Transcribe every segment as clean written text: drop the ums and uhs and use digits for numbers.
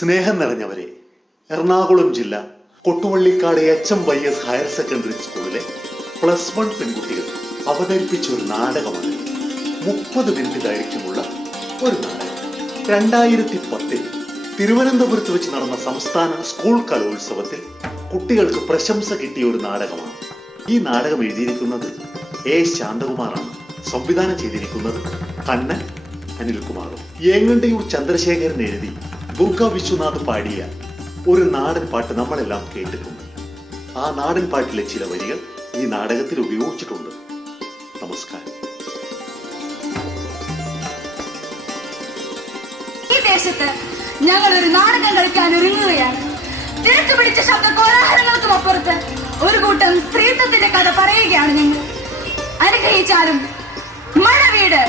സ്നേഹം നിറഞ്ഞവരെ, എറണാകുളം ജില്ല Kottuvallikkad HMYS higher secondary സ്കൂളിലെ +1 പെൺകുട്ടികൾ അവതരിപ്പിച്ച ഒരു നാടകമാണ്. 30 മിനിറ്റ് ദൈർഘ്യമുള്ള ഒരു നാടകം. 2010 തിരുവനന്തപുരത്ത് വെച്ച് നടന്ന സംസ്ഥാന സ്കൂൾ കലോത്സവത്തിൽ കുട്ടികൾക്ക് പ്രശംസ കിട്ടിയ ഒരു നാടകമാണ്. ഈ നാടകം എഴുതിയിരിക്കുന്നത് A. ശാന്തകുമാറാണ്. സംവിധാനം ചെയ്തിരിക്കുന്നത് കണ്ണൻ അനിൽകുമാറും. ഏങ്ങണ്ടയൂർ ചന്ദ്രശേഖരൻ എഴുതി ദുർഗ വിശ്വനാഥ് പാടിയ ഒരു നാടൻ പാട്ട് നമ്മളെല്ലാം കേട്ടിട്ടുണ്ട്. ആ നാടൻ പാട്ടിലെ ചില വരികൾ ഈ നാടകത്തിൽ ഉപയോഗിച്ചിട്ടുണ്ട്. നമസ്കാരം. ഈ ദേശത്ത് ഞങ്ങൾ ഒരു നാടകം കളിക്കാൻ ഒരുങ്ങുകയാണ്. തിരക്ക് പിടിച്ച ശബ്ദ കോലാഹലങ്ങൾക്കും അപ്പുറത്ത് ഒരു കൂട്ടം സ്ത്രീത്വത്തിന്റെ കഥ പറയുകയാണ് ഞങ്ങൾ. അനുഗ്രഹിച്ചാലും മഴ വീട്.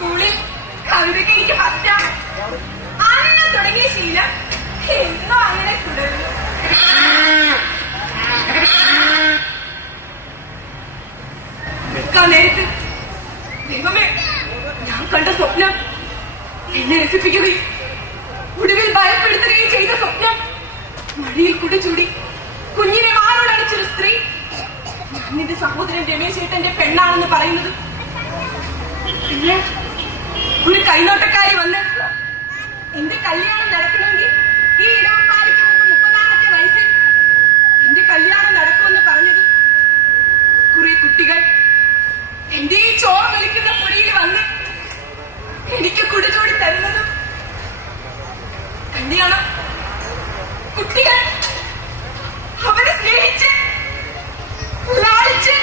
സ്കൂളിൽ കവിതയ്ക്ക് എനിക്ക് ഫസ്റ്റാണ്. അന്ന് തുടങ്ങിയ ശീലം എന്നും അങ്ങനെ തുടരുന്നു. നേരത്ത് ദൈവമേ, ഞാൻ കണ്ട സ്വപ്നം എന്നെ രസിപ്പിക്കുകയും ഒടുവിൽ ഭയപ്പെടുത്തുകയും ചെയ്ത സ്വപ്നം. മടിയിൽ കുടിച്ചൂടി കുഞ്ഞിനെ വാളോടടിച്ചൊരു സ്ത്രീ ഞാൻ നിന്റെ സഹോദരൻ രമേശ് ഏട്ടന്റെ പെണ്ണാണെന്ന് പറയുന്നത്. പിന്നെ ഒരു കൈനോട്ടക്കാരി വന്ന് എന്റെ കല്യാണം നടക്കണമെങ്കിൽ ഈ ഇടവപ്പാലിക്ക് മുമ്പ് 30ാമത്തെ വയസ്സിൽ എന്റെ കല്യാണം നടക്കുമെന്ന് പറഞ്ഞത്. കുറെ കുട്ടികൾ എന്റെ ഈ ചോറ് വലിക്കുന്ന പൊടിയിൽ വന്ന് എനിക്ക് കുടിച്ചോടി തരുന്നതും. കല്യാണം, കുട്ടികൾ, അവരെ സ്നേഹിച്ച് ലാളിച്ച്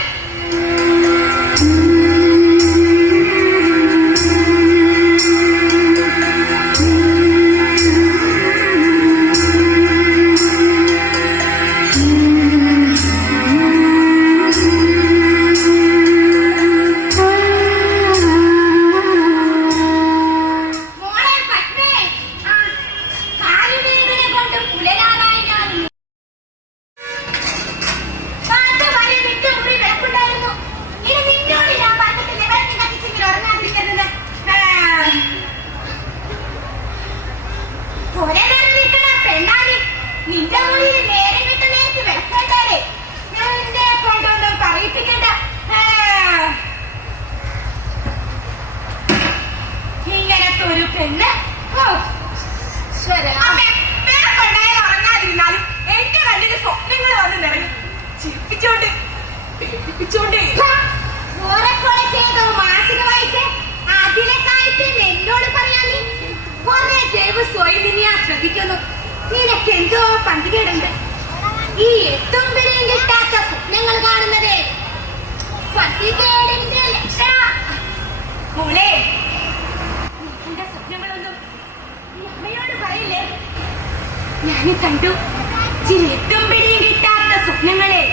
എന്റെ കണ്ണിന് സ്വപ്നങ്ങൾ വന്ന് നിറങ്ങി ചിരിപ്പിച്ചോണ്ട് പേടിപ്പിച്ചോണ്ടേ മാസിക വായിച്ച് അതിലെ കാര്യത്തിൽ എന്നോട് പറയാൻ കുറെ ദൈവ സ്വയം നിന്നെ ശ്രദ്ധിക്കുന്നു. നിനക്ക് എന്തോ പന്തികേടുണ്ട്. ഈ എട്ടും പിടിയും കിട്ടാത്ത സ്വപ്നങ്ങൾ കാണുന്നത് പന്തികേടിന്റെ ലക്ഷണം. മോളെ, എന്റെ സ്വപ്നങ്ങളൊന്നും അമ്മയോട് പറയില്ലേ? ഞാൻ കണ്ടു ചില എട്ടും പിടിയും കിട്ടാത്ത സ്വപ്നങ്ങളെ.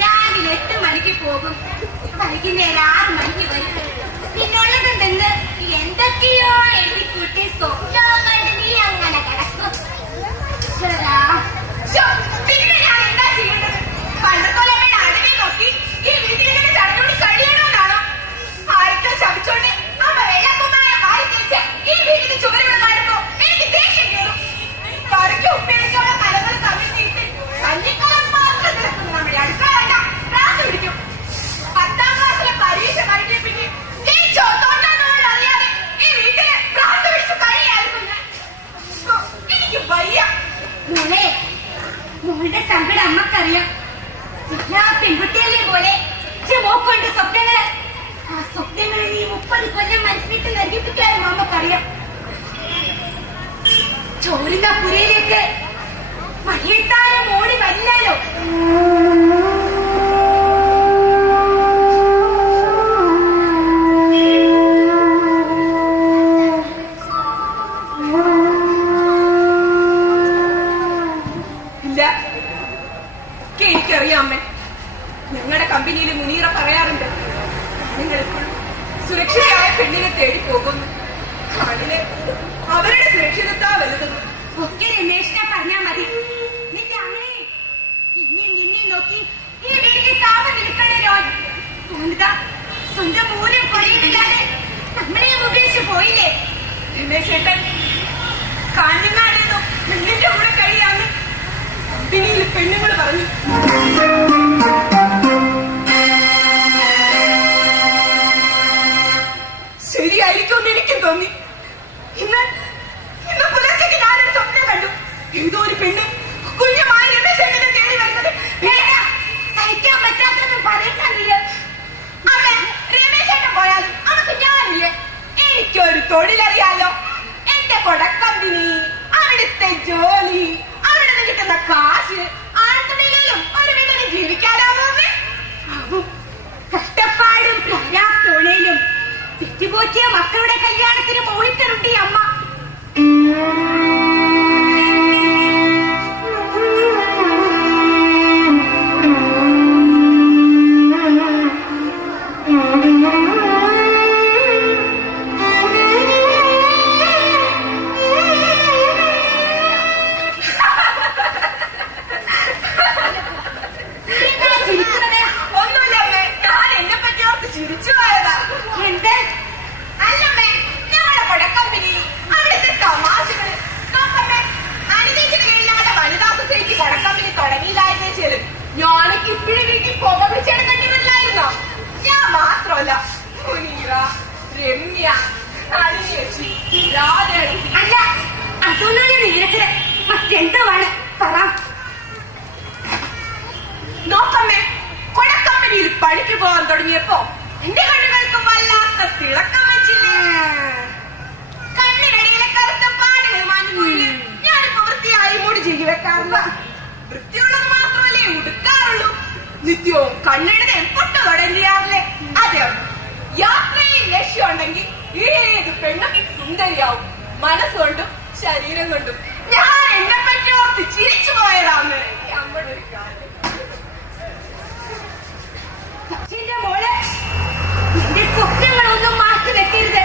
രാവിലെ 8 മണിക്ക് പോകും, വൈകുന്നേരം 6 മണിക്ക് വരും. പിന്നുള്ളതുണ്ടെന്ന് എന്തൊക്കെയോ എഴുതി കൂട്ടി സ്വപ്നം കണ്ട് നീ അങ്ങനെ കിടക്കും. മോളെ, മോളുടെ സങ്കടം അമ്മക്കറിയാം. എല്ലാ പെൺകുട്ടികളെ പോലെ മോക്കൊണ്ട് സ്വപ്നങ്ങള്. ആ സ്വപ്നങ്ങളെ നീ 30 കൊല്ലം മനസ്സിലിട്ട് നൽകിപ്പിക്കാനും അമ്മക്കറിയാം. ചോരുന്ന പുരയിലേക്ക് മഴയെത്താനും ഓടി വരില്ലാലോ. എനിക്കറിയാം അമ്മേ, ഞങ്ങളുടെ കമ്പനിയിൽ മുനീറ പറയാറുണ്ട്, നിങ്ങൾ എപ്പോഴും സുരക്ഷിതയായ പെണ്ണിനെ തേടി പോകുന്നു. അതിന് അവരുടെ സുരക്ഷിതത്വ വലുതെന്ന് ഒക്കെ രമേശിനെ പറഞ്ഞാ മതി. നിന്റെ അമ്മയെ നിന്നെ നോക്കി ഈ വീട്ടിൽ താമ നിൽക്കണല്ലോ. തോന്നുക സ്വന്തം മൂലം കൊടിയില്ലാതെ നമ്മളെയും ഉപേക്ഷിച്ച് പോയില്ലേ. രമേശേട്ടൻ കാഞ്ഞങ്ങാടേതോ പെണ്ണിന്റെ കൂടെ കഴിയാന്ന് കമ്പനിയിൽ പെണ്ണുങ്ങൾ പറഞ്ഞു. ശരിയായിരിക്കുമെന്ന് എനിക്കും തോന്നി. ഇന്ന് പുലർച്ചയ്ക്ക് ഞാനൊരു സ്വപ്നം കണ്ടു. ഏതോ ഒരു പെണ്ണ് കുഞ്ഞുമായി രമേശേട്ടനെ തേടി വരുന്നത്. സഹിക്കാൻ പറ്റാത്തൊന്നും പറയുന്നില്ല. അവൻ രമേശേട്ടൻ പോയാലും അവർക്ക് ഞാനില്ലേ. എനിക്കൊരു തൊഴിലറിയാലോ. എന്റെ കൊടക്കമ്പനി, അവിടുത്തെ ജോലി, അവിടെ നിന്ന് കിട്ടുന്ന കാശ്, ആർത്തുണികളിലും ഒരു വീട്ടിൽ ജീവിക്കാനാവുന്നേ. കഷ്ടപ്പാടും പ്രാരാബ്ധോണയിലും തെറ്റുപോറ്റിയ മക്കളുടെ കല്യാണത്തിന് മോഹിക്കറുണ്ട് ഈ അമ്മ. ഞാനൊക്കെ ഇപ്പോഴും വീട്ടിൽ പോകപ്പിടിച്ചെടുക്കണ്ടിരുന്നില്ലായിരുന്നോ? ഞാൻ മാത്രമല്ല, മുനീറ, രമ്യ, അലിയേച്ചി, രാധേച്ചി. അല്ല, അതൊന്നും നീരച്ചത് മറ്റെന്തുവാണ് പറ. നോക്കമ്മേ, കൊടക്കമ്പനിയിൽ പണിക്ക് പോകാൻ തുടങ്ങിയപ്പോ എന്റെ കണ്ണുകൾക്ക് വല്ലാത്ത തിളക്കം വെച്ചില്ലേ. കണ്ണിനടിയിലെ കറുത്ത പാടുകൾ മാഞ്ഞു പോയില്ലേ. ഞാനിപ്പോ വൃത്തിയായി മൂടി ചെയ്തു വെക്കാറില്ല. വൃത്തിയുള്ളത് മാത്രമല്ലേ ഉടുക്കാറുള്ളൂ. നിത്യവും കണ്ണെഴുതി പൊട്ടു തൊടം ചെയ്യാറില്ലേ. അതെ, യാത്രയിൽ ലക്ഷ്യം ഉണ്ടെങ്കിൽ ഏത് പെണ്ണും സുന്ദരിയാവും, മനസ്സുകൊണ്ടും ശരീരം കൊണ്ടും. ഞാൻ എന്നെ പറ്റി ഓർത്ത് ചിരിച്ചു പോയതാന്ന് നമ്മുടെ ഒരു കാര്യം. മോളെ, നിന്റെ സ്വപ്നങ്ങളൊന്നും മാറ്റി വെക്കരുത്.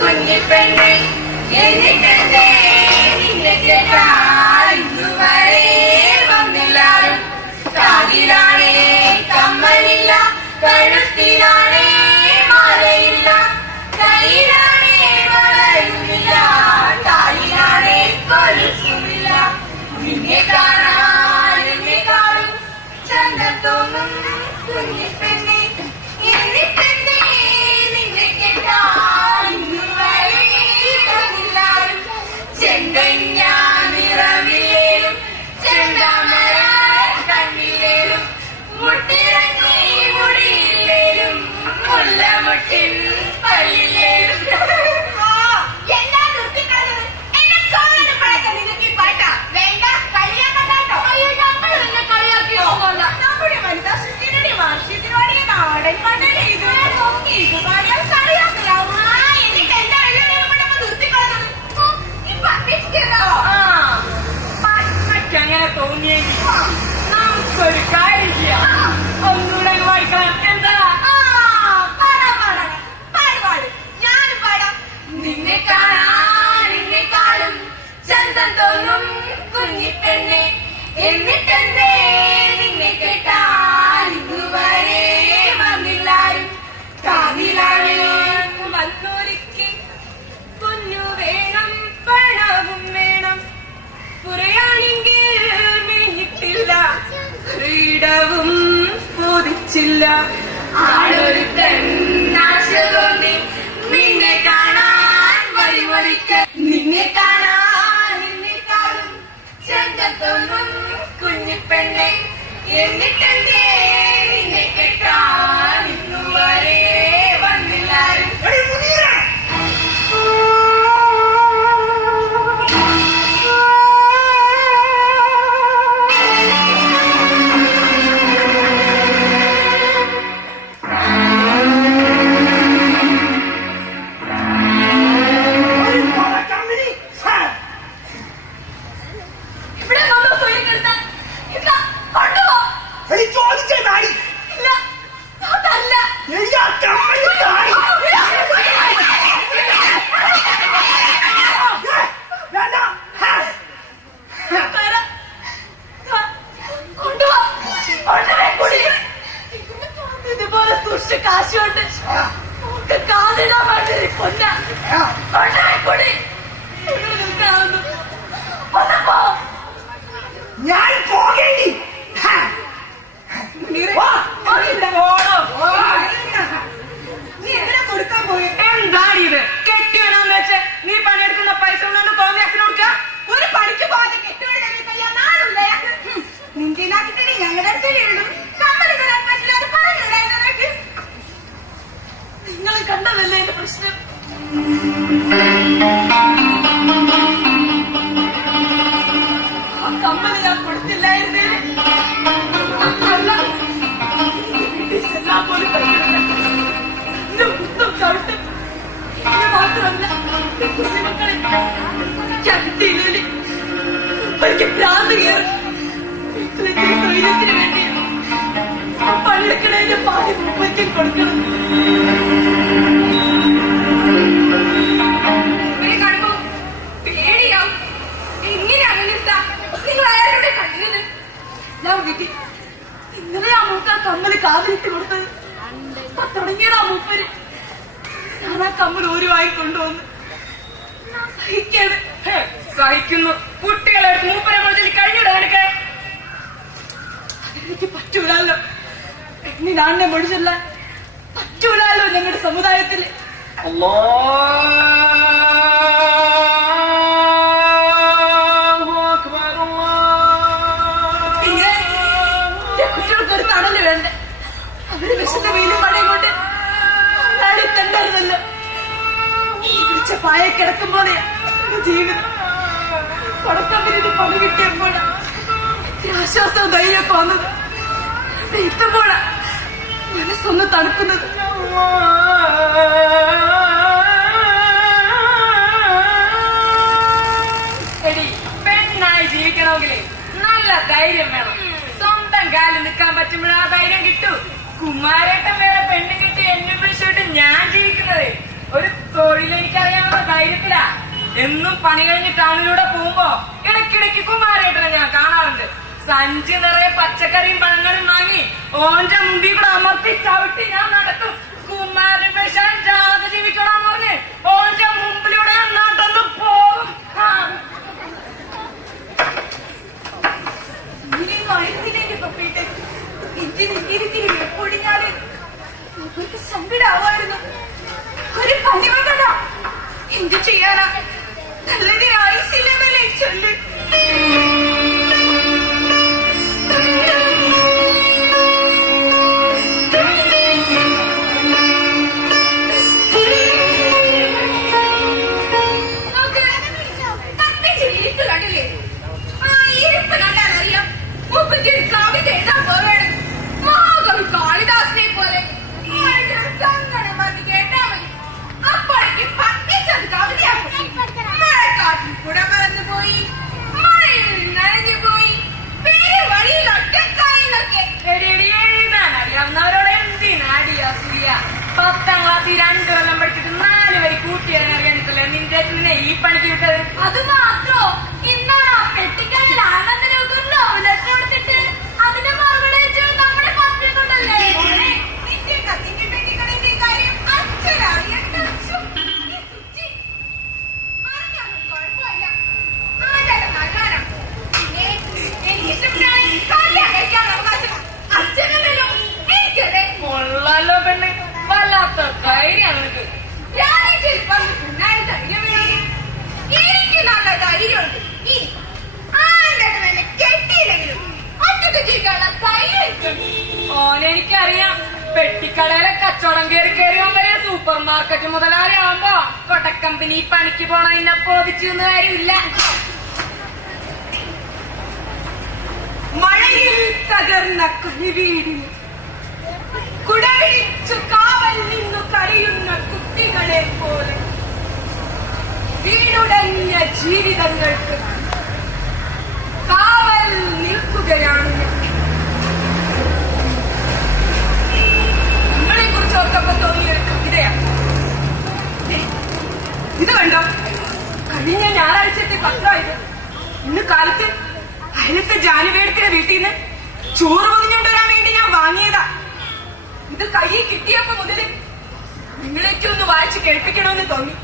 കുഞ്ഞിപ്പെണ്ണെ എന്നിട്ടെന്തേ നിന്നെ കേട്ടാൽ ഇന്നുവരെ വന്നില്ലാരും. കാതിലാണേ കമ്മലില്ല, കഴുത്തിലാണേ മാലയില്ല, കയ്യിലാണേ വളയുമില്ല, കാലിലാണേ കൊലുസുമില്ല. നിന്നെ കാണാൻ എന്നെ കാണും ചന്തം തോന്നും കുഞ്ഞിപ്പെണ്ണെ എന്നിട്ടെന്തേ നിന്നെ കേട്ടാൽ ഇന്നുവരെ വന്നില്ലാരും. ചെങ്കഞ്ഞ നിറമില്ലേലും ചെന്താമര കണ്ണിലേലും മുട്ടിറങ്ങി മുടിയില്ലേലും മുല്ലമുട്ടിൻ പല്ലിലേലും. എന്താ നിർത്തിക്കളഞ്ഞത്? എന്നെ കാണുമ്പോഴൊക്കെ നിങ്ങൾക്ക് ഈ പാട്ടാ വേണ്ട. കളിയാക്കാൻ കേട്ടോ. അയ്യോ, ഞങ്ങൾ നിന്നെ കളിയാക്കിയൊന്നുമല്ല. നമ്മുടെ വനിതാ ശുചിയുടെ വാർഷികത്തിനോടെ നാടൻ കടലേ ഇത് പാടിയാൽ കളിയാക്കലാവും. എന്നിട്ട് എന്താ നിർത്തിക്കളഞ്ഞത്? അങ്ങനെ തോന്നിയെങ്കിൽ നമുക്കൊരു കാര്യം ചെയ്യാം. ഒന്നുകൂടെ വായിക്കണം. എന്താ? ചോദിച്ചില്ല. ആളൊരുത്തൻ ആശ തോന്നി നിന്നെ കാണാൻ വഴിമൊഴിക്ക്, നിന്നെ കാണാൻ നിന്നെക്കാളും ചെങ്കത്തോന്നും കുഞ്ഞിപ്പെണ്ണെ, എന്നിട്ടെന്തേ നിന്നെ കെട്ടാൻ ഇന്നുവരെ വന്നില്ലാരും. കാശുണ്ട് കാതിടാൻ വേണ്ടി പൊന്ന ഞാൻ പോകേണ്ടി. നീ എങ്ങനെ കൊടുക്കാൻ പോയി? എന്താടി ഇത്? കെട്ടിയെന്നാന്ന് വെച്ച് നീ പണിയെടുക്കുന്ന പൈസ കൊണ്ട് കോൺഗ്രസിന് കൊടുക്ക. ഒരു പണിക്ക് പോകാതെ കെട്ടിയോട് കഴിയാൻ നാളുണ്ടേ? നിന്റെ നാട്ടിൽ ഞങ്ങളുടെ അടുത്തേലും കമ്മൽ തരാൻ പറ്റില്ല. അത് പറഞ്ഞിട്ടുണ്ടായിരുന്നു. നിങ്ങൾ കണ്ടതല്ലേ എന്റെ പ്രശ്നം? ആ കമ്മല് ഞാൻ കൊടുത്തില്ലായിരുന്നേ എല്ലാം പോലും ചവിട്ട് മാത്രമല്ല കുഞ്ഞുമക്കളെ ചട്ടിയിലി എനിക്ക് ഭ്രാന്ത് കയറും. സൗകര്യത്തിന് വേണ്ടി പണിയെടുക്കണേന്റെ പാതി മുമ്പയ്ക്കും കൊടുക്കണം. കാണുമ്പോ പേടിയാവും. എങ്ങനെ അങ്ങനെത്താ നിങ്ങൾ അയാളുടെ കണ്ണിന്? ഞാൻ വിധി ഇന്നലെ ആ മൂക്ക് ആ കമ്മല് കാതിലിട്ട് കൊടുത്തത് തുടങ്ങിയത് ആ മൂപ്പര്. ഞാൻ ആ കമ്മൽ ഓരോവായി കൊണ്ടുവന്ന് സഹിക്കാണ്. സഹിക്കുന്നു. കുട്ടികളെടുത്ത് മൂപ്പരെ മുതൽ കഴിഞ്ഞൂടെ നിനക്ക്? അതെനിക്ക് പറ്റൂലല്ലോ. പെണ്ണിനാണ്ണെ മൊഴിച്ചല്ല പറ്റൂലല്ലോ ഞങ്ങളുടെ സമുദായത്തില്. പിന്നെ കുട്ടികൾക്കൊരു തണല് വേണ്ടേ? അവര് വിശുദ്ധ വെയിലും മഴയും കൊണ്ട് തണ്ടായിരുന്നല്ലോ. പിടിച്ച പായ കിടക്കുമ്പോഴേ ജീവിതം തുടക്കം പിന്നീട് പണി കിട്ടിയപ്പോഴാ ആശ്വാസവും ധൈര്യമൊക്കെ വന്നത്. എത്തുമ്പോഴാ മനസ്സൊന്ന് തണുക്കുന്നത്. എടി, പെണ്ണായി ജീവിക്കണമെങ്കിൽ നല്ല ധൈര്യം വേണം. സ്വന്തം കാലിൽ നിൽക്കാൻ പറ്റുമ്പോഴാ ധൈര്യം കിട്ടൂ. കുമാരേട്ടൻ വേറെ പെണ്ണ് കിട്ടി എന്നെ വിളിച്ചോട്ട് ഞാൻ ജീവിക്കുന്നത് ഒരു തൊഴിലെനിക്കറിയാവുന്ന ധൈര്യത്തിലാ. എന്നും പണി കഴിഞ്ഞ് ടൗണിലൂടെ പോകുമ്പോ ഇടയ്ക്കിടയ്ക്ക് കുമാരേട്ടനെ ഞാൻ കാണാറുണ്ട്. സഞ്ചി നിറയെ പച്ചക്കറിയും പഴങ്ങളും വാങ്ങി ഓന്റെ മുമ്പിൽ കൂടെ അമർത്തി ചവിട്ടി ഞാൻ നടക്കും. കുമാരൻ വിഷാൻ ജാത ജീവിക്കണമെന്ന് പറഞ്ഞ് ഓന്റെ മുമ്പിലൂടെ നടന്നു പോകും. പൊടിഞ്ഞാല് സങ്കടാവായിരുന്നു. ഒരു പനി വന്നല്ല എന്ത് ചെയ്യാനാ? നല്ലതിന് ആയുസില്ലെന്നല്ലേ ചൊല്ല്. കണ്ടില്ലേ? ആ ഇരിപ്പ് കണ്ടാലറിയാം മൂപ്പയ്ക്ക് ഒരു കവിത എഴുതാൻ പോവുകയാണ്. മഹാകവി കാളിദാസിനെ പോലെ. സങ്കടം പറഞ്ഞ് കേട്ടാ മതി. അപ്പോഴേക്ക് പട്ടിച്ചത് കവിതയാക്കും. മഴക്കാട്ടിൽ കുട പറന്നു പോയി, മഴയിൽ നനഞ്ഞു പോയി, പേര് വഴിയിൽ ഒറ്റക്കായെന്നൊക്കെ. എഴുതാൻ അറിയാവുന്നവരോട് എന്തിനാടി അസൂയ? 10ാം ക്ലാസ്സിൽ 2 കൊല്ലം പഠിച്ചിട്ട് 4 വരി കൂട്ടിയാൻ അറിയാനിട്ടല്ലേ നിന്നെ ഈ പണിക്ക് വിട്ടത്? അത് മാത്രോ? ഇന്നാണ് ആ പെട്ടിക്കല്ലിൽ ആനന്ദനൊക്കെ ലെറ്റർ കൊടുത്തിട്ട് അതിന്റെ മറുപടി നമ്മുടെ പത്രം കൊണ്ടല്ലേ. നിന്റെ കത്തിന്റെ പെട്ടിക്കളിന്റെ കാര്യം അച്ഛനറിയണ്ട. കുഴപ്പമില്ല, ആരാലും നല്ലവരാ. പിന്നെ എനിക്ക് കല്യാണം കഴിക്കാൻ അവകാശം അച്ഛനല്ലോ. എനിക്കത് മോനെ എനിക്കറിയാം. പെട്ടിക്കടയിലെ കച്ചവടം കയറിയവൻ വരെ സൂപ്പർ മാർക്കറ്റ് മുതലാളിയാവുമ്പോ കൊടക്കമ്പനി പണിക്ക് പോണതിനെ പോതിച്ചൊന്നും കാര്യമില്ല. മഴയിൽ തകർന്ന കളിവീടിൽ കുടപിടിച്ചു കാവൽ നിന്നു കരയുന്ന കുട്ടികളെ പോലെ വീടുടങ്ങിയ ജീവിതങ്ങൾക്ക് കാവൽ നിൽക്കുകയാണ് ഞാൻ. നമ്മളെ കുറിച്ച് ഓർക്കപ്പോ തോന്നിയൊരു കവിതയാണ് ഇത്. കണ്ടോ, കഴിഞ്ഞ ഞായറാഴ്ചത്തെ പത്രമായത്. ഇന്ന് കാലത്ത് അയലത്തെ ജാനുവേടത്തിന്റെ വീട്ടിൽ നിന്ന് ചോറ് പൊതിഞ്ഞുകൊണ്ടുവരാൻ വേണ്ടി ഞാൻ വാങ്ങിയതാ. ഇത് കയ്യിൽ കിട്ടിയപ്പോ മുതല് നിങ്ങളേക്ക് ഒന്ന് വായിച്ച് കേൾപ്പിക്കണമെന്ന് തോന്നി.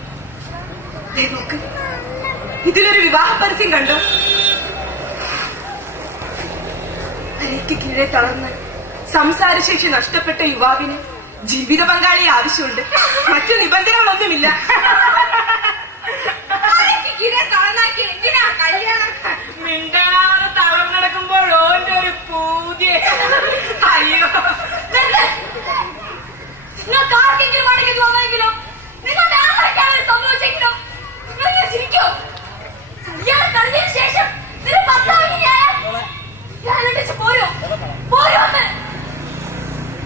നോക്ക്, ഇതിലൊരു വിവാഹ പരസ്യം കണ്ടോ? തലയ്ക്ക് കീഴെ തളർന്ന് സംസാരശേഷി നഷ്ടപ്പെട്ട യുവാവിന് ജീവിത പങ്കാളിയെ ആവശ്യമുണ്ട്. മറ്റു നിബന്ധനകളൊന്നുമില്ല. മിണ്ടാതെ തളർന്നെടുക്കുമ്പോൾ ഓന്റെ ഒരു പൂതിയ. അയ്യോ, നിങ്ങൾക്ക് ആർക്കെങ്കിലും ആണെങ്കിൽ തോന്നെങ്കിലോ, നിങ്ങളുടെ ആൾക്കാരെ സംഭവിച്ചെങ്കിലോ നിങ്ങൾ ഇങ്ങനെ ചിരിക്കോ? കല്യാണം കഴിഞ്ഞതിന് ശേഷം നിന്റെ ഭർത്താവ് പോരോ പോരോ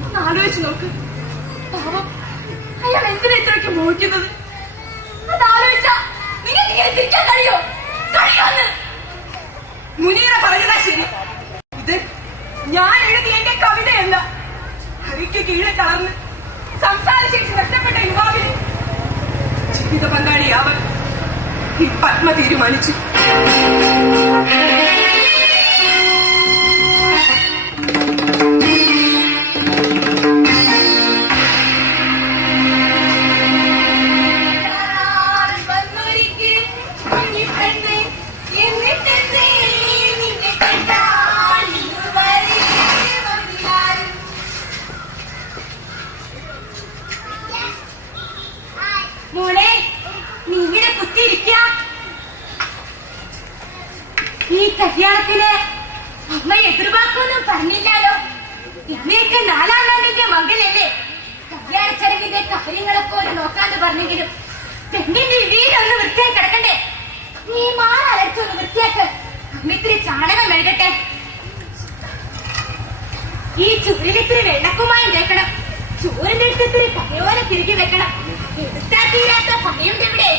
ഒന്ന് ആലോചിച്ച് നോക്ക്. പാവം, അയാൾ എന്തിനാ ഇത്രയ്ക്ക് മോഹിക്കുന്നത്? അതാലോചിച്ചാ നിങ്ങൾക്ക് ഇങ്ങനെ തിരിക്കാൻ കഴിയോന്ന്? മുനീറ പറഞ്ഞതാ ശരി. ഇത് ഞാൻ എഴുതിയ എന്റെ കവിതയല്ല. ഹരിക്ക് കീഴെ തളർന്ന് സംസാരശേഷി നഷ്ടപ്പെട്ട യുവാവിന് ജീവിത പങ്കാളിയാവൻ ഈ പത്മ തീരുമാനിച്ചു. ഈ കല്യാണത്തിന് അമ്മ എതിർവാക്കൊന്നും പറഞ്ഞില്ലല്ലോ. ഇമ്മയൊക്കെ 4-ാം നാളിന്റെ മംഗലല്ലേ. കല്യാണ ചടങ്ങിന്റെ കാര്യങ്ങളൊക്കെ ഒരു നോക്കാന്ന് പറഞ്ഞെങ്കിലും പെണ്ണിന്റെ വീടൊന്ന് വൃത്തിയായി കിടക്കണ്ടേ? നീ മാറലച്ചൊന്ന് വൃത്തിയാക്ക്. അമ്മ ഇത്തിരി ചാണകം മെഴുകട്ടെ. ഈ ചുവരിലിത്തിരി വെള്ളക്കുമായം തേക്കണം. ചോറിന്റെ അടുത്ത് ഇത്തിരി പനയോലെ തിരികെ വെക്കണം. എടുത്താ തീരാത്ത പനയുണ്ട് ഇവിടെ.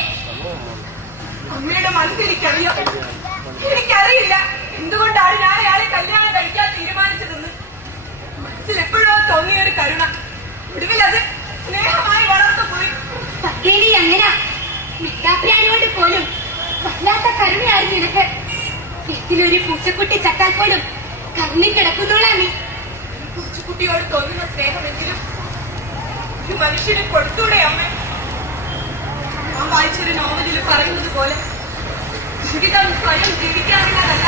അമ്മയുടെ മനസ്സിലേക്കറിയാം. എനിക്കറിയില്ല എന്തുകൊണ്ടാണ് ഞാൻ അയാളെ കല്യാണം കഴിക്കാൻ തീരുമാനിച്ചതെന്ന്. മനസ്സിൽ എപ്പോഴോ തോന്നിയ ഒരു കരുണ ഒടുവിൽ അത് സ്നേഹമായി വളർത്തുപോയി. പക്കേലി അങ്ങനെ മെക്കാപ്രാനോട് പോലും വല്ലാത്ത കരുണയായിരുന്നു നിനക്ക്. വീട്ടിലൊരു പൂച്ചക്കുട്ടി ചത്താൽ പോലും കരുണി കിടക്കുന്നോളാ നീ. പൂച്ചക്കുട്ടിയോട് തോന്നുന്ന സ്നേഹമെങ്കിലും ഒരു മനുഷ്യന് കൊടുത്തൂടെ അമ്മ? ഞാൻ വായിച്ചൊരു നോവലിൽ പറയുന്നത് പോലെ ജീവിതം സ്വയം ജീവിക്കാനുള്ളതല്ല,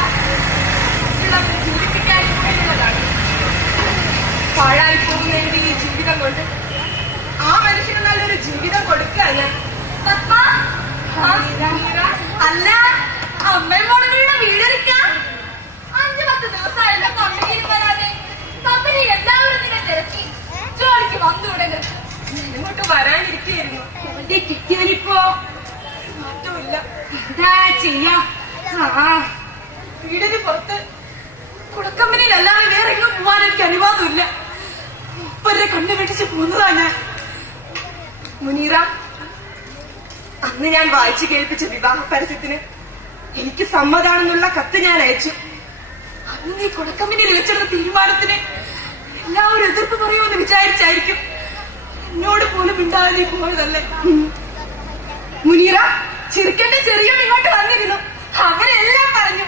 മറ്റുള്ളവരെ ജീവിപ്പിക്കാനുള്ളതാണ്. പാഴായി പോകുന്ന എന്റെ ഈ ജീവിതം കൊണ്ട് ആ മനുഷ്യന് നല്ലൊരു ജീവിതം കൊടുക്കുക ഞാൻ. അല്ല, അമ്മയും മോളുകളുടെ വീടൊരുക്കാം. 5-10 ദിവസമായല്ലോ കമ്പനിയിൽ വരാതെ. കമ്പനിയിൽ എല്ലാവരും നിന്നെ തിരക്കി. ജോലിക്ക് വന്നൂടെ? ഇങ്ങോട്ട് വരാനിരിക്കുകയായിരുന്നു. എന്റെ കിട്ടിയവനിപ്പോ മാറ്റമില്ല. എന്താ ചെയ്യാ? വീടിന് പുറത്ത് കുടക്കമ്പനിയിലല്ലാതെ വേറെ എങ്ങും പോവാൻ എനിക്ക് അനുവാദമില്ല. ഒപ്പരെ കണ്ടുപിടിച്ച് പോന്നതാ ഞാൻ. മുനീറ, അന്ന് ഞാൻ വായിച്ചു കേൾപ്പിച്ച വിവാഹ പരസ്യത്തിന് എനിക്ക് സമ്മതാണെന്നുള്ള കത്ത് ഞാൻ അയച്ചു. അന്ന് നീ കുടക്കമ്പനിയിൽ വെച്ചെടുത്ത തീരുമാനത്തിന് എല്ലാവരും എതിർപ്പ് പറയുമെന്ന് വിചാരിച്ചായിരിക്കും എന്നോട് പോലും മിണ്ടാതെ നീ പോയതല്ലേ. മുനീറ, ചെറുക്കന്റെ ചെറിയ ഇങ്ങോട്ട് വന്നിരുന്നു. അവരെല്ലാം പറഞ്ഞു.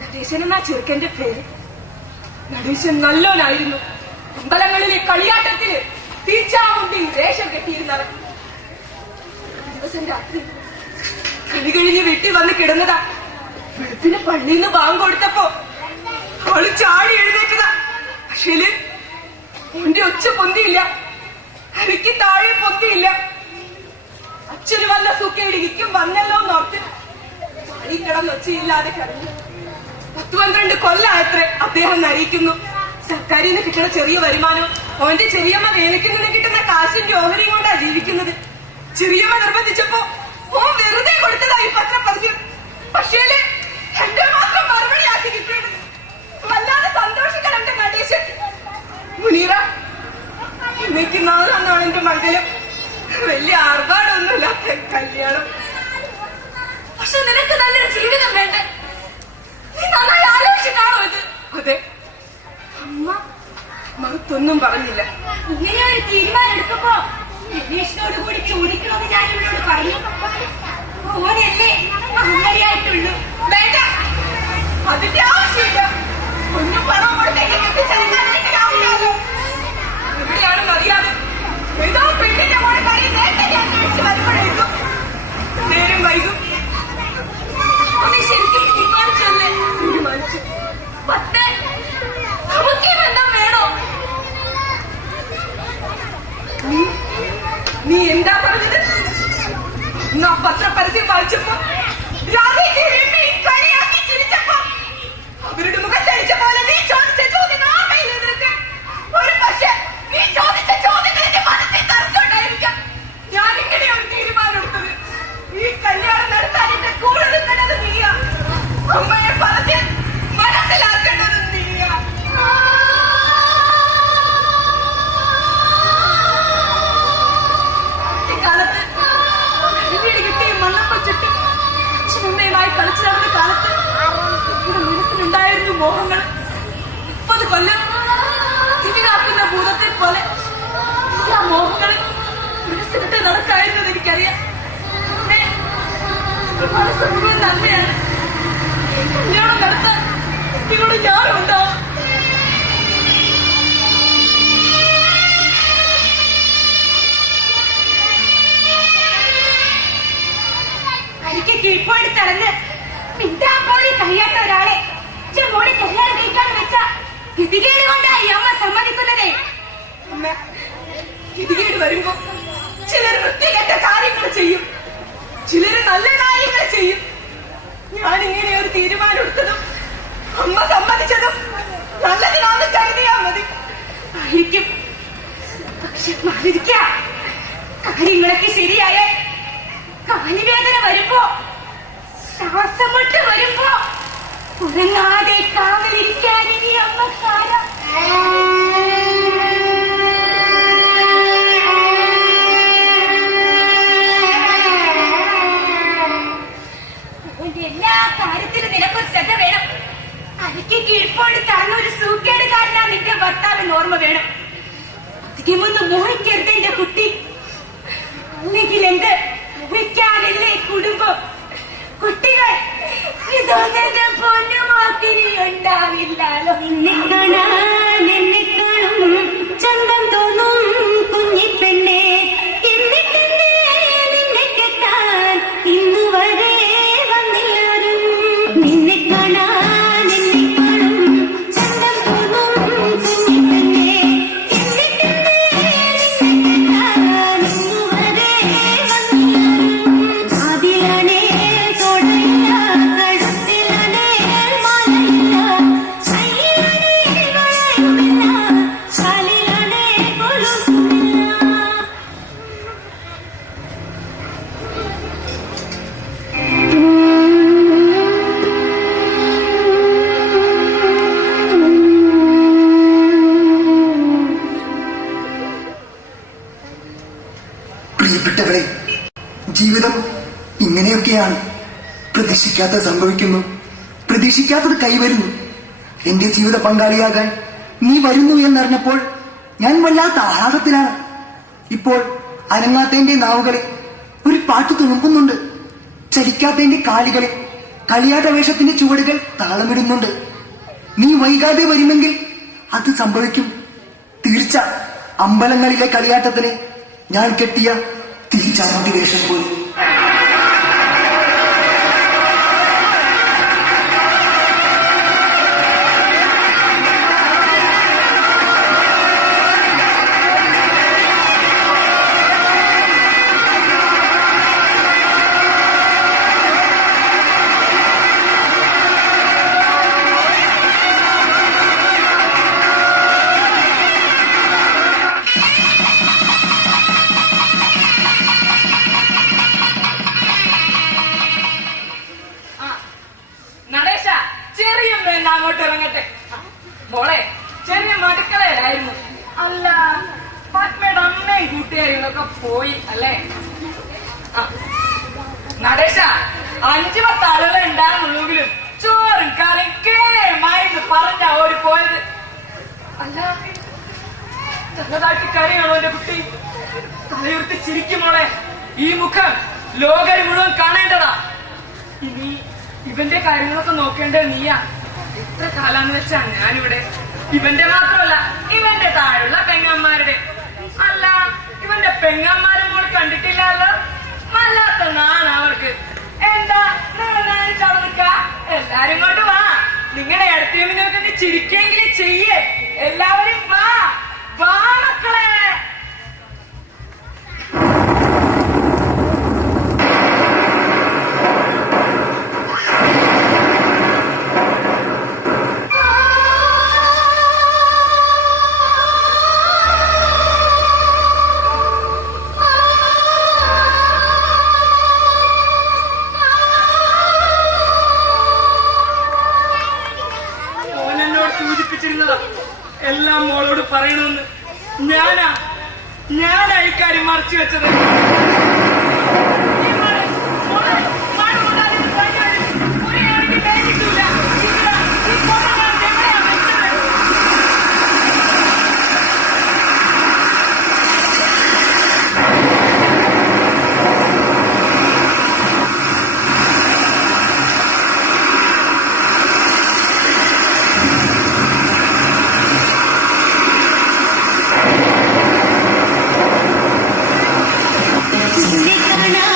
നടേശൻ എന്നാ ചെറുക്കന്റെ പേര്. നടേശൻ നല്ലോനായിരുന്നു. അമ്പലങ്ങളിലെ കളിയാട്ടത്തില് തീച്ചാമുണ്ടിൽ വേഷം കെട്ടിയിരുന്നവൻ. ദിവസം രാത്രി കളി കഴിഞ്ഞ് വീട്ടിൽ വന്ന് കിടന്നതാ. വെളുപ്പിന് പള്ളിയിൽ നിന്ന് ബാങ്ക് കൊടുത്തപ്പോ അവള് ചാടി എഴുന്നേറ്റതാ. പക്ഷേ എന്റെ ഒച്ച പൊന്തിയില്ല, എനിക്ക് താഴെ പൊന്തിയില്ല. അച്ഛന് വന്ന സുഖേട് എനിക്കും വന്നല്ലോ എന്നോർത്ത് കിടന്നൊച്ചയില്ലാതെ കരഞ്ഞു. 10-12 കൊല്ലമായത്രേ അദ്ദേഹം നരിക്കുന്നു. സർക്കാരിൽ നിന്ന് കിട്ടുന്ന ചെറിയ വരുമാനം ഓന്റെ ചെറിയമ്മ വേലയ്ക്ക് നിന്ന് കിട്ടുന്ന കാശിന്റെ ഓഹരിയും കൊണ്ടാ ജീവിക്കുന്നത്. ചെറിയമ്മ നിർബന്ധിച്ചപ്പോ ഓൻ വെറുതെ കൊടുത്തതായി പത്രപരസ്യം. പക്ഷേ എന്റെ മാത്രം മറുപടിയാക്കി കിട്ടിയത് വല്ലാതെ സന്തോഷിക്കണം എന്റെ നടേശൻ. മുനീറ, ഇന്നേക്ക് നാളാണ് എന്റെ മംഗലം. വലിയ ആർഭാടൊന്നുമില്ലാത്ത കല്യാണം. പക്ഷെ നിനക്ക് നല്ലൊരു ജീവിതം വേണ്ടേ? നീ നന്നായി ആലോചിച്ചിട്ടാണോ ഇത്? അതെ. അമ്മ മറുത്തൊന്നും പറഞ്ഞില്ല. ഇങ്ങനെ ഒരു തീരുമാനം എടുക്കുമ്പോ രമേശിനോട് കൂടി ചോദിക്കണമെന്ന് ഞാൻ ഇവരോട് പറഞ്ഞു. ഓനല്ലേ അങ്ങനെയായിട്ടുള്ളൂ. വേണ്ട, അതിന്റെ ആവശ്യമില്ല. ഒന്നും പണം കൊടുത്തേക്ക് കെട്ടിച്ചെടുക്കാനായിട്ടാവില്ലല്ലോ. എവിടെയാണെന്ന് അറിയാതെ ഏതോ പെണ്ണിന്റെ മോളെ കളി നേരത്തെ ഞാൻ കഴിച്ച് വരുമ്പോഴേക്കും നേരം വൈകും. നീ ശരിക്കും തീരുമാനിച്ചല്ലേ? തീരുമാനിച്ചു. പക്ഷേ നമുക്ക് ഈ ബന്ധം വേണോ? നീ എന്താ പറഞ്ഞത്? നാ പത്രപരസ്യം വായിച്ചപ്പോ കളിയാക്കി ചിരിച്ചപ്പോ അവരുടെ മുഖത്തടിച്ച പോലെ നീ ചോദിച്ച ചോദ്യം ഓർമ്മയില്ല നിനക്ക്? ഒരു പക്ഷേ നീ ചോദിച്ച ചോദ്യത്തിന്റെ മനസ്സിൽ തറച്ചുകൊണ്ടായിരിക്കാം ഞാൻ ഇങ്ങനെ ഒരു തീരുമാനം എടുത്തത്. ഈ കല്യാണം നടത്താൻ എന്റെ കൂടെ നിൽക്കേണ്ടത് നീയാ. അമ്മയെ പറഞ്ഞ് മനസ്സിലാക്കേണ്ടത് നീയാ. കാലത്ത് വീട് കിട്ടി മണ്ണപ്പം ചുട്ടി അച്ഛനമ്മയുമായി കളിച്ചു നടന്ന കാലത്ത് എന്റെ മനസ്സിലുണ്ടായിരുന്നു മോഹങ്ങൾ. 30 കൊല്ലം തിരികാക്കുന്ന ഭൂതത്തെ പോലെ ആ മോഹങ്ങൾ മനസ്സിലിട്ട് നടക്കായിരുന്നത് എനിക്കറിയാം. മനസ്സ് മുഴുവൻ നന്മയാണ്. കല്യാണം നടത്താൻ ഇവിടെ ഞാനുണ്ടാവും. എനിക്ക് കീഴ്പോയിട്ട് തളർന്ന് മിണ്ടാൻ പോലും കഴിയാത്ത ഒരാളെ മോളെ കല്യാണം കഴിക്കാന്ന് വെച്ച ഗതികേട് കൊണ്ടായി അമ്മ സമ്മതിക്കുന്നതേ. അമ്മ, ഗതികേട് വരുമ്പോ ചിലർ വൃത്തികെട്ട കാര്യങ്ങൾ ചെയ്യും, ചിലര് നല്ല കാര്യങ്ങൾ ചെയ്യും. ഞാൻ ഇങ്ങനെ ഒരു തീരുമാനം എടുത്തതും അമ്മ സമ്മതിച്ചതും നല്ലതിനാന്ന് കരുതിയാ മതി. ആയിരിക്കും. പക്ഷെ മാറിയിരിക്കാം. കാര്യങ്ങളൊക്കെ ശരിയായേ കാലുവേദന വരുമ്പോ ശ്വാസം മുട്ട് വരുമ്പോ ഉറങ്ങാതെ കാവലിരിക്കാൻ ഇനി അമ്മക്കാരാ. എല്ലാ കാര്യത്തിലും നിനക്കൊരു ശ്രദ്ധ വേണം. തനിക്ക് കീഴ്പോട്ട് തന്ന ഒരു സൂക്കേടുകാരനാ നിന്റെ ഭർത്താവെന്ന് ഓർമ്മ വേണം. അധികമൊന്ന് മോഹിക്കരുത് എന്റെ കുട്ടി. അല്ലെങ്കിൽ എന്ത് മോഹിക്കാനല്ലേ കുടുംബം, കുട്ടികൾ. ഇതൊന്നെ പൊന്നുമാക്കിനി ഉണ്ടാവില്ലല്ലോ. നിന്നെ കാണാൻ എന്നെ കാണും ചന്തം തോന്നും കുഞ്ഞിപ്പെണ്ണെ. എന്നിട്ടെന്നെ നിന്നെ കെട്ടാൻ ഇന്നു വരെ വന്നില്ലാരും. നിന്നെ കാണാൻ എന്നെ കാണും ചന്തം തോന്നും കുഞ്ഞിപ്പെണ്ണെ. എന്നിട്ടെന്നെ നിന്നെ കെട്ടാൻ ഇന്നു വരെ വന്നില്ലാരും. അതിലാണേ തോടയില്ല, കഴുത്തിലാണേ മാലയില്ല, കയ്യിലാണേ വളയുമില്ല, കാലിലാണേ കൊലുസുമില്ല. പ്രിയപ്പെട്ടവരെ, ജീവിതം ഇങ്ങനെയൊക്കെയാണ്. പ്രതീക്ഷിക്കാത്തത് സംഭവിക്കുന്നു, പ്രതീക്ഷിക്കാത്തത് കൈവരുന്നു. എന്റെ ജീവിത പങ്കാളിയാകാൻ നീ വരുന്നു എന്നറിഞ്ഞപ്പോൾ ഞാൻ വല്ലാത്ത ആഹ്ലാദത്തിലാണ്. ഇപ്പോൾ അനങ്ങാത്തതിന്റെ നാവുകളിൽ ഒരു പാട്ട് തുളുമ്പുന്നുണ്ട്. ചലിക്കാത്തതിന്റെ കാലുകളിൽ കളിയാട്ട വേഷത്തിന്റെ ചുവടുകൾ താളമിടുന്നുണ്ട്. നീ വൈകാതെ വരുമെങ്കിൽ അത് സംഭവിക്കും. തീർച്ച. അമ്പലങ്ങളിലെ കളിയാട്ടത്തിന് ഞാൻ കെട്ടിയ തിരിച്ചാണ്ടി വേഷം പോലെ. കാര്യങ്ങളൊക്കെ പോയി അല്ലേ? നടേശ 5-10 ആളുകൾ ഉണ്ടാകുന്നുള്ളെങ്കിലും ചോറും കറി കേമായിട്ട് പറഞ്ഞ ഓടിപ്പോയത്. അല്ല, ചെറുതായിട്ട് കരയാണോ എന്റെ കുട്ടി? തലയുർത്തി ചിരിക്കുമോളെ. ഈ മുഖം ലോകര് മുഴുവൻ കാണേണ്ടതാ. ഇനി ഇവന്റെ കാര്യങ്ങളൊക്കെ നോക്കേണ്ടത് നീയാ. എത്ര കാലാന്ന് വെച്ചാ ഞാനിവിടെ. ഇവന്റെ മാത്രമല്ല, ഇവന്റെ താഴെയുള്ള പെങ്ങന്മാരുടെ. അല്ല, ഇവന്റെ പെങ്ങന്മാരും കൂടി കണ്ടിട്ടില്ലല്ലോ. വല്ലാത്ത നാണ് അവർക്ക്. എന്താ ചവറുക്ക? എല്ലാരും കൊണ്ട് വാ. നിങ്ങളുടെ അടുത്തേമിനൊക്കെ ചിരിക്കെങ്കിലും ചെയ്യേ. എല്ലാവരും വാ വാ മക്കളെ. എല്ലാം മോളോട് പറയണമെന്ന് ഞാനാ ഇക്കാര്യം മറച്ചു വെച്ചത്. കാണാ